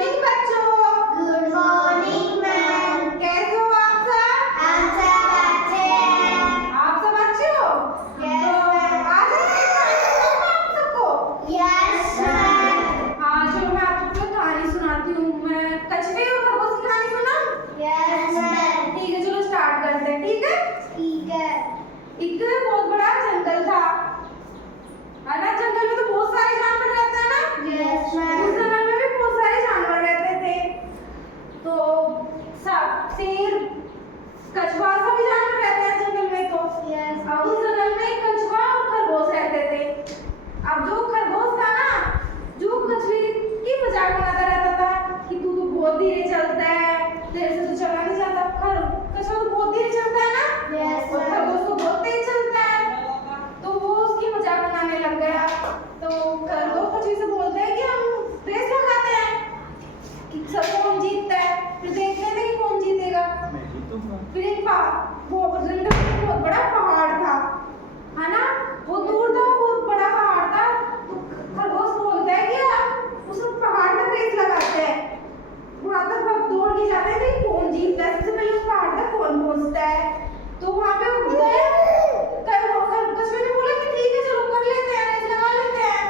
Morning बच्चों। Good morning ma'am. कैसे हो आप सब? हम सब अच्छे हैं। आप सब अच्छे हो? Yes, तो ma'am. आज हम एक कहानी सुनाऊं आप सबको? Yes ma'am. हाँ चलो मैं आप सबको कहानी सुनाती हूँ। मैं कछुए और खरगोश की कहानी सुनाऊं? Yes ma'am. ठीक है चलो स्टार्ट करते हैं। ठीक है? ठीक है। एक बहुत बड़ा जंगल था, है ना? जंगल में तो बहुत सारे जानवर रहते हैं ना? Yes ma'am. उस जंगल में भी बहुत सारे जानवर रहते थे। तो सब शेर, कछुआ सभी जानवर रहते हैं जंगल में। तो यस। अब उस जंगल में एक कछुआ और खरगोश रहते थे। अब जो खरगोश था ना, जो कछुए की मजाक बनाता रहता था कि तू तो बहुत धीरे चलता है, तेरे से तो चला नहीं जाता। कछुआ तो बहुत धीरे चलता है ना? Yes, और ma'am. खरगोश तो बहुत तेज चलता है। तो वो उसकी मजाक बनाने लग गया। तो खरगोश कछुए से बोलते हैं कि हम रेस लगाते हैं कि सब कौन जीतता है, फिर देख लेते हैं कि कौन जीतेगा। मैं जीतूंगा। फिर एक वो जंगल में बहुत बड़ा पहाड़ था, है ना? वो दूर था, बहुत बड़ा पहाड़ था। तो खरगोश बोलता है कि उस पहाड़ तक रेस लगाते हैं। वहां तक हम दौड़ के जाते हैं कि कौन जीतता है, सबसे पहले उस पहाड़ तक कौन पहुंचता है। तो वहां पे वो गए। कछुए ने बोला कि ठीक है चलो कर लेते हैं, रेस लगा लेते हैं।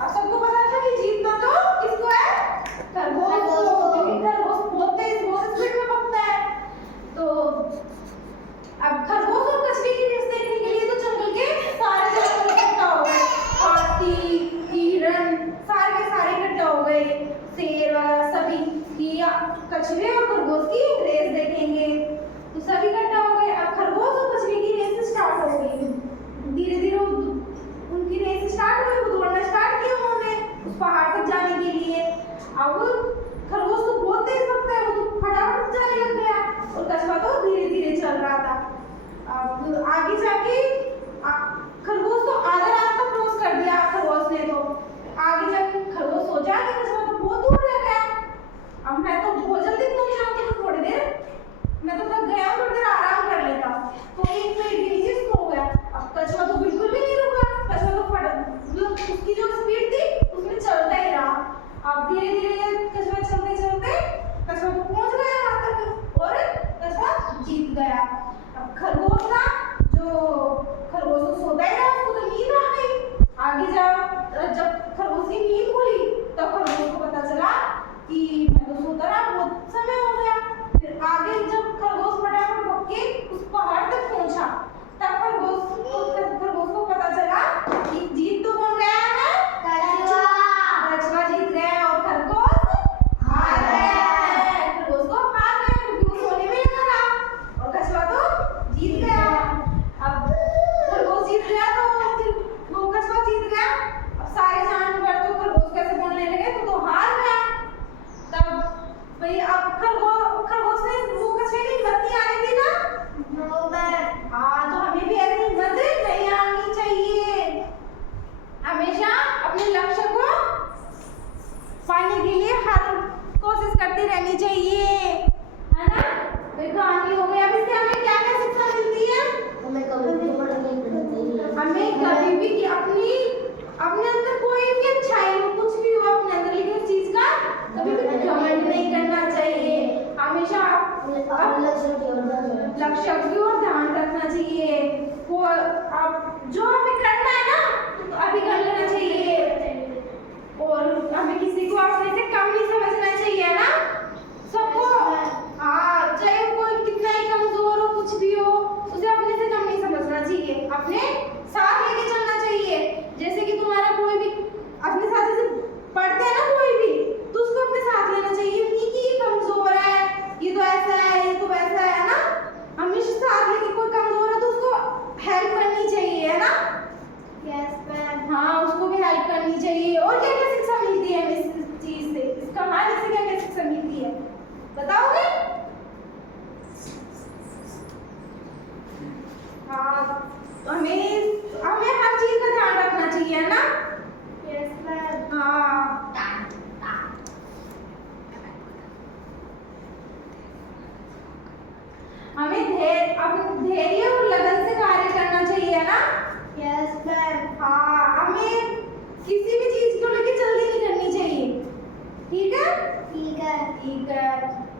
अब सबको पता था कि जीतना तो किसको है? खरगोश को, क्योंकि खरगोश बहुत तेज, बहुत स्पीड में भागता है। तो अब खरगोश और कछुए की रेस देखने के लिए तो जंगल के सारे जानवर इकट्ठा हो गए। हाथी, हिरण, सारे के सारे इकट्ठा हो गए, शेर वगैरह सभी, कि कछुए और खरगोश की रेस देखेंगे। तो सभी इकट्ठा हो गए। अब खरगोश और कछुए की रेस स्टार्ट हो गई। धीरे धीरे उनकी रेस स्टार्ट हुई, वो दौड़ना स्टार्ट किया उन्होंने उस पहाड़ तक जाने के लिए। अब खरगोश तो बहुत तेज भागता है, वो तो फटाफट जाने लग गया और कछुआ तो धीरे धीरे चल रहा था। अब आगे जाके खरगोश तो आधा रास्ता क्रॉस कर दिया खरगोश ने। तो आगे जाके खरगोश सोचा कि कछुआ तो बहुत दूर रह गया, अब मैं तो बहुत जल्दी पहुंच जाऊंगी, तो थोड़ी देर मैं तो थक गया हूं, थोड़ी देर आराम कर लेता हूं। तो एक पेड़ के नीचे सो गया। अब कछुआ तो बिल्कुल भी नहीं रुका, कछुआ तो उसकी जो स्पीड थी उसमें चलता ही रहा। अब धीरे धीरे कछुआ चलते चलते कछुआ तो पहुंच गया वहां तक और कछुआ जीत गया। अब खरगोश था, जो खरगोश तो सोता ही रहा, उसको तो नींद आ गई। आगे जब खरगोश की नींद खुली तब खरगोश को पता चला कि मैं तो सोता रहा, बहुत समय हो गया। फिर आगे जब खरगोश फटाफट भाग के उस पहाड़ तक पहुंचा, तब खरगोश को पता चला कि जीत तो कौन गया है? कछुआ जीत गया और खरगोश हार गया है। खरगोश को हार गया क्योंकि वो सोने में लगा रहा और कछुआ तो जीत गया। अब खरगोश जीत गया तो फिर वो कछुआ जीत गया। अब सारे जानवर तो खरगोश कैसे बोलने लगे, तो हार गया। तब भाई अब खरगोश ने वो कछुए की हिम्मत नहीं आने दी ना। No ma'am. हाँ तो हमें भी ऐसी हिम्मत नहीं आनी चाहिए। हमेशा अपने लक्ष्य को पाने के लिए हर कोशिश करती रहनी चाहिए, है ना? कोई कहानी हो गई। अब इससे हमें क्या क्या शिक्षा मिलती है? हमें कभी भी हमें कभी भी कि अपने अंदर कोई भी अच्छाई हो, कुछ भी हो अपने अंदर, लेकिन उस चीज का कभी भी घमंड नहीं करना चाहिए। हमेशा लक्ष्य की ओर ध्यान रखना चाहिए। वो अब जो हमें करना है ना तो अभी कर लेना चाहिए और हमें किसी को अपने से कम नहीं समझना चाहिए ना। सबको हाँ, चाहे कोई कितना ही कमजोर हो, कुछ भी हो, उसे अपने से कम नहीं समझना चाहिए, अपने साथ लेके चलना चाहिए। जैसे कि तुम्हारा कोई भी अपने साथ जैसे पढ़ते हैं ना कोई भी, तो उसको अपने साथ लेना चाहिए, नहीं कि ये कमजोर है, ये तो ऐसा है, ये तो वैसा है ना। हमेशा साथ लेके कोई कमजोर है तो उसको हेल्प करनी चाहिए, है ना? Yes ma'am. हाँ उसको भी हेल्प करनी चाहिए। और क्या क्या शिक्षा मिलती है हमें इस चीज से, इस कहानी से क्या क्या शिक्षा मिलती है बताओगे? हाँ हमें हर चीज का ध्यान रखना चाहिए, है ना? Yes ma'am. हाँ हमें धैर्य और लगन से कार्य करना चाहिए, है ना? Yes ma'am. हाँ हमें किसी भी चीज को लेके जल्दी नहीं करनी चाहिए, ठीक है? ठीक ठीक है।